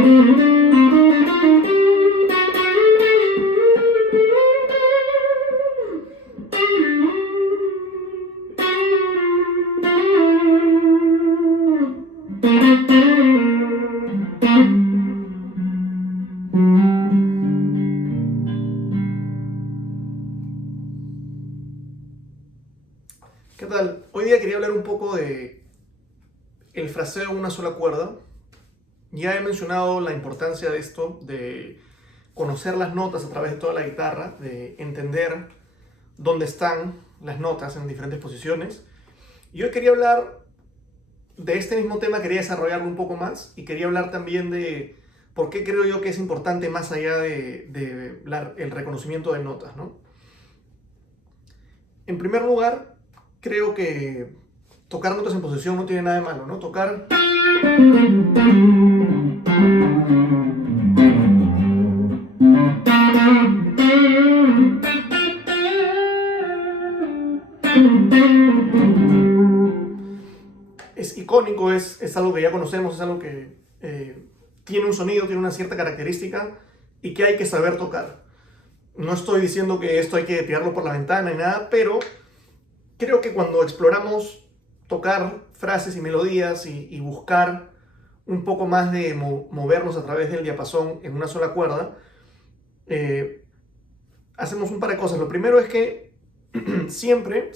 ¿Qué tal? Hoy día quería hablar un poco de el fraseo en una sola cuerda. Ya he mencionado la importancia de esto, de conocer las notas a través de toda la guitarra, de entender dónde están las notas en diferentes posiciones. Y hoy quería hablar de este mismo tema, quería desarrollarlo un poco más y quería hablar también de por qué creo yo que es importante más allá de el reconocimiento de notas, ¿no? En primer lugar, creo que tocar notas en posición no tiene nada de malo, ¿no? Tocar es icónico, es algo que ya conocemos, es algo que tiene un sonido, tiene una cierta característica y que hay que saber tocar. No estoy diciendo que esto hay que tirarlo por la ventana ni nada, pero creo que cuando exploramos tocar frases y melodías y buscar un poco más de movernos a través del diapasón en una sola cuerda, hacemos un par de cosas. Lo primero es que siempre,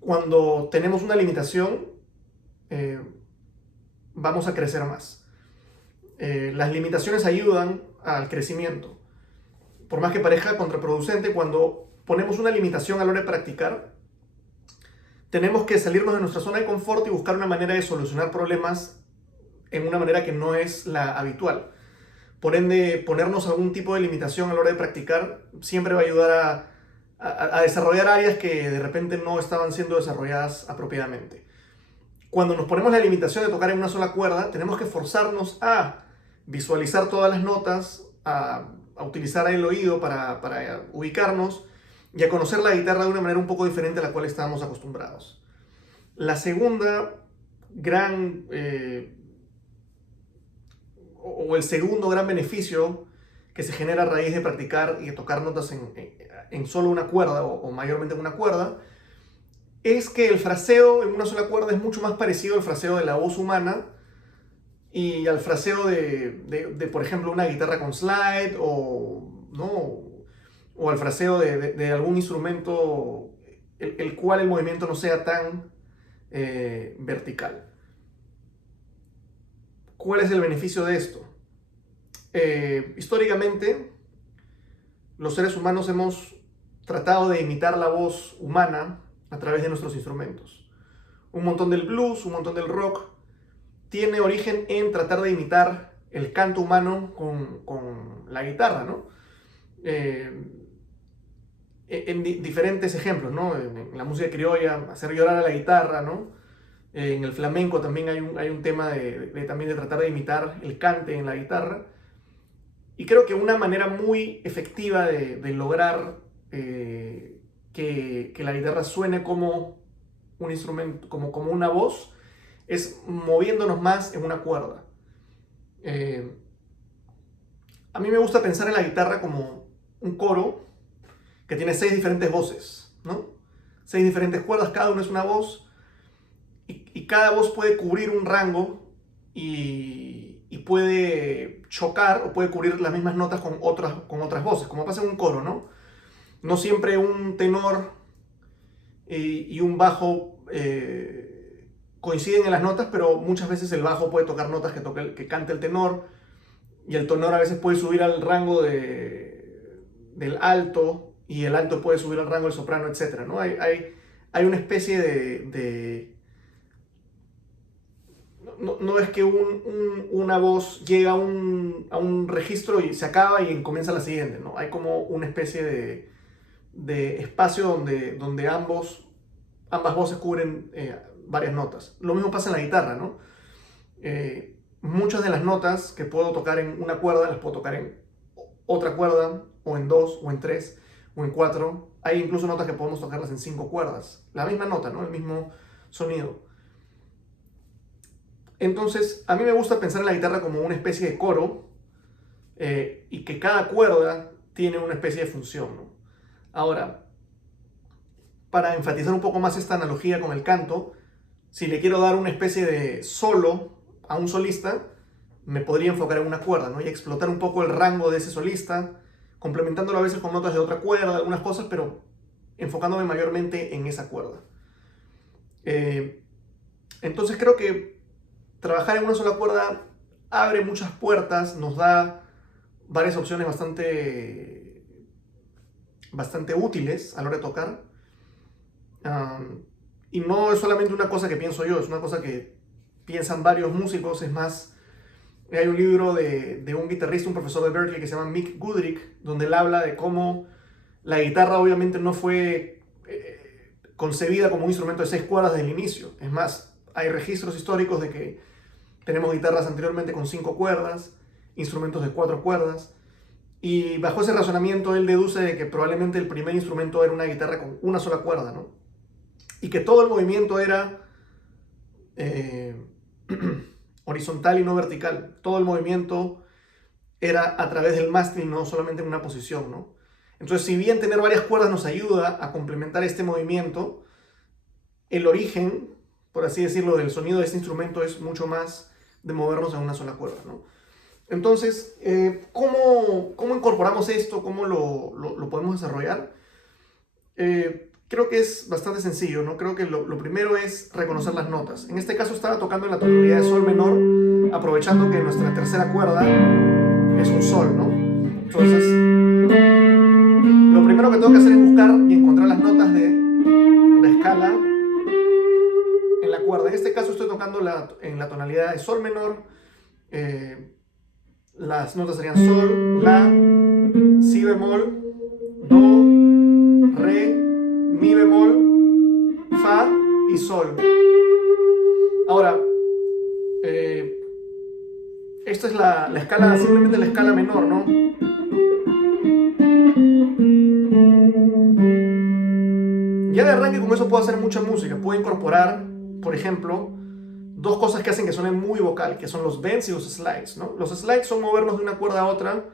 cuando tenemos una limitación, eh, vamos a crecer más. Las limitaciones ayudan al crecimiento. Por más que parezca contraproducente, cuando ponemos una limitación a la hora de practicar, tenemos que salirnos de nuestra zona de confort y buscar una manera de solucionar problemas en una manera que no es la habitual. Por ende, ponernos algún tipo de limitación a la hora de practicar siempre va a ayudar a desarrollar áreas que de repente no estaban siendo desarrolladas apropiadamente. Cuando nos ponemos la limitación de tocar en una sola cuerda, tenemos que forzarnos a visualizar todas las notas, a utilizar el oído para ubicarnos y a conocer la guitarra de una manera un poco diferente a la cual estábamos acostumbrados. La segunda gran o el segundo gran beneficio que se genera a raíz de practicar y de tocar notas en solo una cuerda o mayormente en una cuerda es que el fraseo en una sola cuerda es mucho más parecido al fraseo de la voz humana y al fraseo por ejemplo, una guitarra con slide ¿no? O al fraseo de algún instrumento el cual el movimiento no sea tan vertical. ¿Cuál es el beneficio de esto? Históricamente, los seres humanos hemos tratado de imitar la voz humana a través de nuestros instrumentos. Un montón del blues, un montón del rock, tiene origen en tratar de imitar el canto humano con la guitarra, ¿no? En diferentes ejemplos, ¿no? En la música criolla, hacer llorar a la guitarra, ¿no? En el flamenco también hay un tema también de tratar de imitar el cante en la guitarra. Y creo que una manera muy efectiva de lograr que la guitarra suene como un instrumento, como una voz, es moviéndonos más en una cuerda. A mí me gusta pensar en la guitarra como un coro que tiene 6 diferentes voces, ¿no? 6 diferentes cuerdas, cada una es una voz, y cada voz puede cubrir un rango y puede chocar o puede cubrir las mismas notas con otras voces, como pasa en un coro, ¿no? No siempre un tenor y un bajo coinciden en las notas, pero muchas veces el bajo puede tocar notas que cante el tenor, y el tenor a veces puede subir al rango del alto, y el alto puede subir al rango del soprano, etc., ¿no? Hay una especie no es que una voz llega a un registro y se acaba y comienza la siguiente, ¿no? Hay como una especie de espacio donde ambas voces cubren varias notas. Lo mismo pasa en la guitarra, ¿no? Muchas de las notas que puedo tocar en una cuerda las puedo tocar en otra cuerda, o en 2, o en 3, o en 4. Hay incluso notas que podemos tocarlas en 5 cuerdas. La misma nota, ¿no? El mismo sonido. Entonces, a mí me gusta pensar en la guitarra como una especie de coro y que cada cuerda tiene una especie de función, ¿no? Ahora, para enfatizar un poco más esta analogía con el canto, si le quiero dar una especie de solo a un solista, me podría enfocar en una cuerda, ¿no? Y explotar un poco el rango de ese solista, complementándolo a veces con notas de otra cuerda, algunas cosas, pero enfocándome mayormente en esa cuerda. Entonces creo que trabajar en una sola cuerda abre muchas puertas, nos da varias opciones bastante útiles a la hora de tocar. Y no es solamente una cosa que pienso yo, es una cosa que piensan varios músicos. Es más, hay un libro de un guitarrista, un profesor de Berklee que se llama Mick Goodrick, donde él habla de cómo la guitarra obviamente no fue concebida como un instrumento de 6 cuerdas desde el inicio. Es más, hay registros históricos de que tenemos guitarras anteriormente con 5 cuerdas, instrumentos de 4 cuerdas, y bajo ese razonamiento él deduce de que probablemente el primer instrumento era una guitarra con una sola cuerda, ¿no? Y que todo el movimiento era horizontal y no vertical. Todo el movimiento era a través del mástil, no solamente en una posición, ¿no? Entonces, si bien tener varias cuerdas nos ayuda a complementar este movimiento, el origen, por así decirlo, del sonido de este instrumento es mucho más de movernos en una sola cuerda, ¿no? Entonces, ¿cómo incorporamos esto? ¿Cómo lo podemos desarrollar? Creo que es bastante sencillo, ¿no? Creo que lo primero es reconocer las notas. En este caso estaba tocando en la tonalidad de sol menor, aprovechando que nuestra tercera cuerda es un sol, ¿no? Entonces, lo primero que tengo que hacer es buscar y encontrar las notas de la escala en la cuerda. En este caso estoy tocando en la tonalidad de sol menor. Las notas serían sol, la, si bemol, do, re, mi bemol, fa y sol. Ahora, esta es la escala, simplemente la escala menor, ¿no? Ya de arranque con eso puedo hacer mucha música. Puedo incorporar, por ejemplo, dos cosas que hacen que suene muy vocal, que son los bends y los slides, ¿no? Los slides son movernos de una cuerda a otra,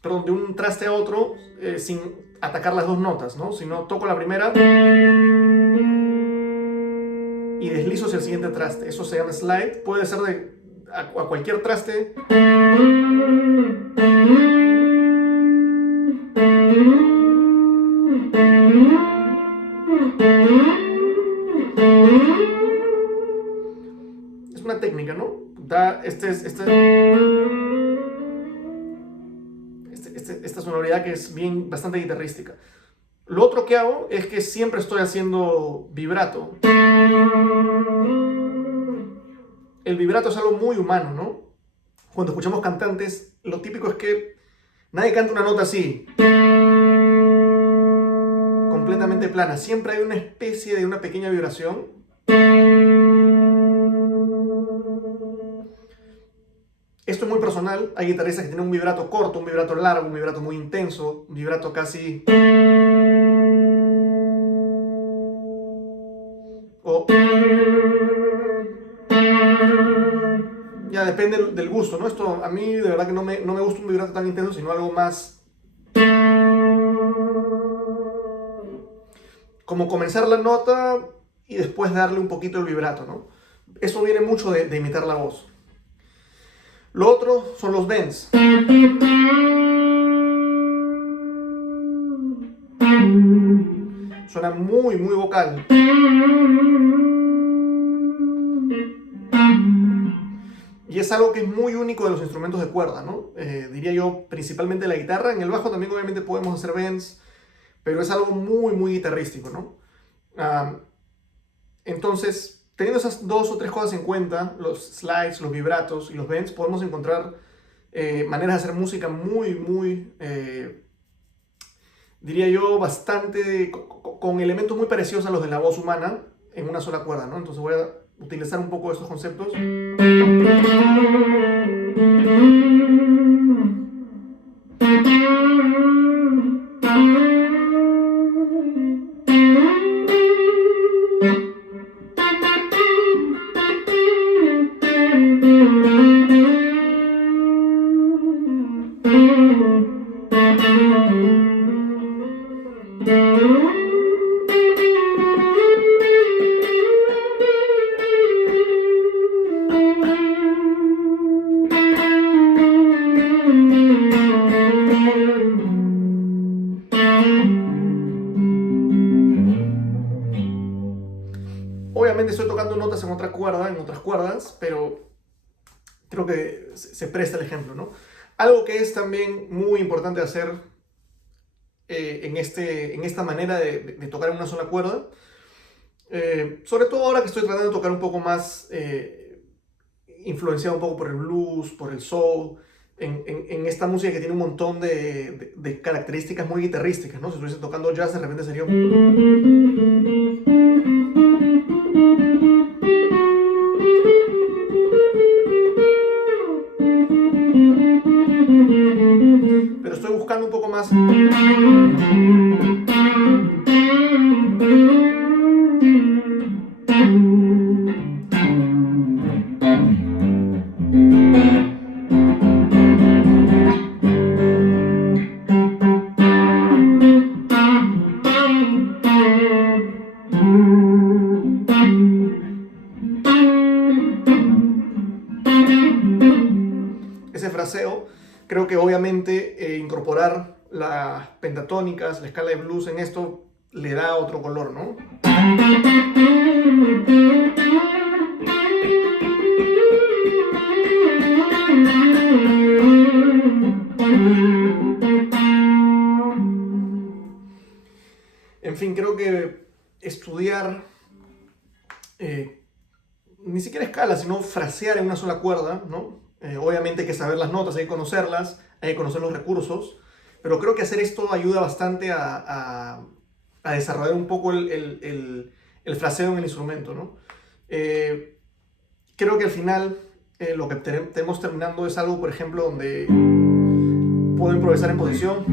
perdón, de un traste a otro, sin atacar las dos notas, ¿no? Sino toco la primera y deslizo hacia el siguiente traste. Eso se llama slide. Puede ser a cualquier traste. Es una técnica, ¿no? Da esta sonoridad que es bastante guitarrística. Lo otro que hago es que siempre estoy haciendo vibrato. El vibrato es algo muy humano, ¿no? Cuando escuchamos cantantes, lo típico es que nadie canta una nota así, completamente plana. Siempre hay una especie de una pequeña vibración. Esto es muy personal. Hay guitarristas que tienen un vibrato corto, un vibrato largo, un vibrato muy intenso, un vibrato casi... o... Ya depende del gusto, ¿no? Esto a mí de verdad que no me gusta un vibrato tan intenso, sino algo más... como comenzar la nota y después darle un poquito el vibrato, ¿no? Eso viene mucho de imitar la voz. Lo otro son los bends. Suena muy, muy vocal. Y es algo que es muy único de los instrumentos de cuerda, ¿no? Diría yo, principalmente la guitarra. En el bajo también obviamente podemos hacer bends, pero es algo muy, muy guitarrístico, ¿no? Entonces, teniendo esas dos o tres cosas en cuenta, los slides, los vibratos y los bends, podemos encontrar maneras de hacer música muy, muy, diría yo, bastante, con elementos muy parecidos a los de la voz humana en una sola cuerda, ¿no? Entonces voy a utilizar un poco estos conceptos. Obviamente estoy tocando notas en otra cuerda, en otras cuerdas, pero creo que se presta el ejemplo, ¿no? Algo que es también muy importante hacer en esta manera de tocar en una sola cuerda, sobre todo ahora que estoy tratando de tocar un poco más influenciado un poco por el blues, por el soul, en esta música que tiene un montón de características muy guitarrísticas, ¿no? Si estuviese tocando jazz, de repente sería pero estoy buscando un poco más. Ese fraseo, creo que obviamente incorporar las pentatónicas, la escala de blues en esto le da otro color, ¿no? En fin, creo que estudiar ni siquiera escala, sino frasear en una sola cuerda, ¿no? Obviamente hay que saber las notas, hay que conocerlas, hay que conocer los recursos, pero creo que hacer esto ayuda bastante a desarrollar un poco el fraseo en el instrumento, ¿no? Creo que al final lo que tenemos terminando es algo, por ejemplo, donde puedo improvisar en posición.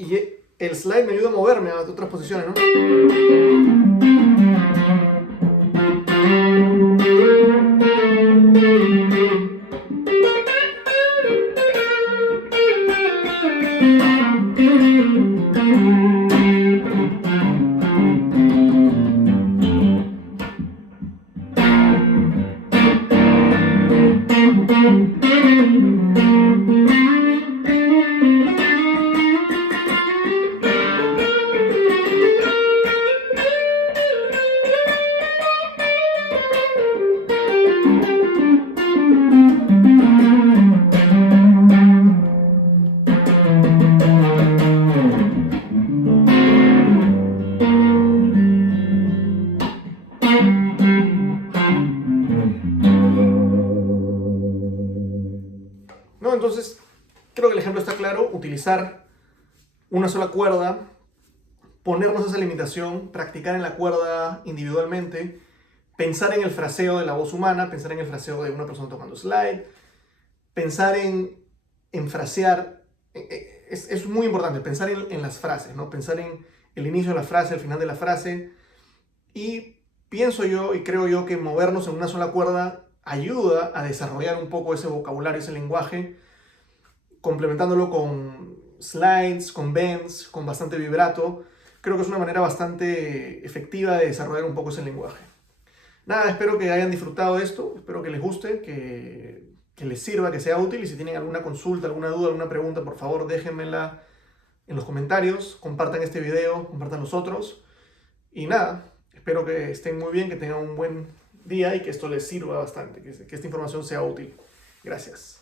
Y el slide me ayuda a moverme a otras posiciones, ¿no? ¿No? Entonces, creo que el ejemplo está claro. Utilizar una sola cuerda, ponernos esa limitación, practicar en la cuerda individualmente, pensar en el fraseo de la voz humana, pensar en el fraseo de una persona tocando slide, pensar en frasear. Es muy importante pensar en las frases, ¿no? Pensar en el inicio de la frase, el final de la frase. Y pienso yo y creo yo que movernos en una sola cuerda ayuda a desarrollar un poco ese vocabulario, ese lenguaje, complementándolo con slides, con bends, con bastante vibrato. Creo que es una manera bastante efectiva de desarrollar un poco ese lenguaje. Nada, espero que hayan disfrutado de esto, espero que les guste, que les sirva, que sea útil. Y si tienen alguna consulta, alguna duda, alguna pregunta, por favor déjenmela en los comentarios, compartan este video, compartan los otros. Y nada, espero que estén muy bien, que tengan un buen día y que esto les sirva bastante, que esta información sea útil. Gracias.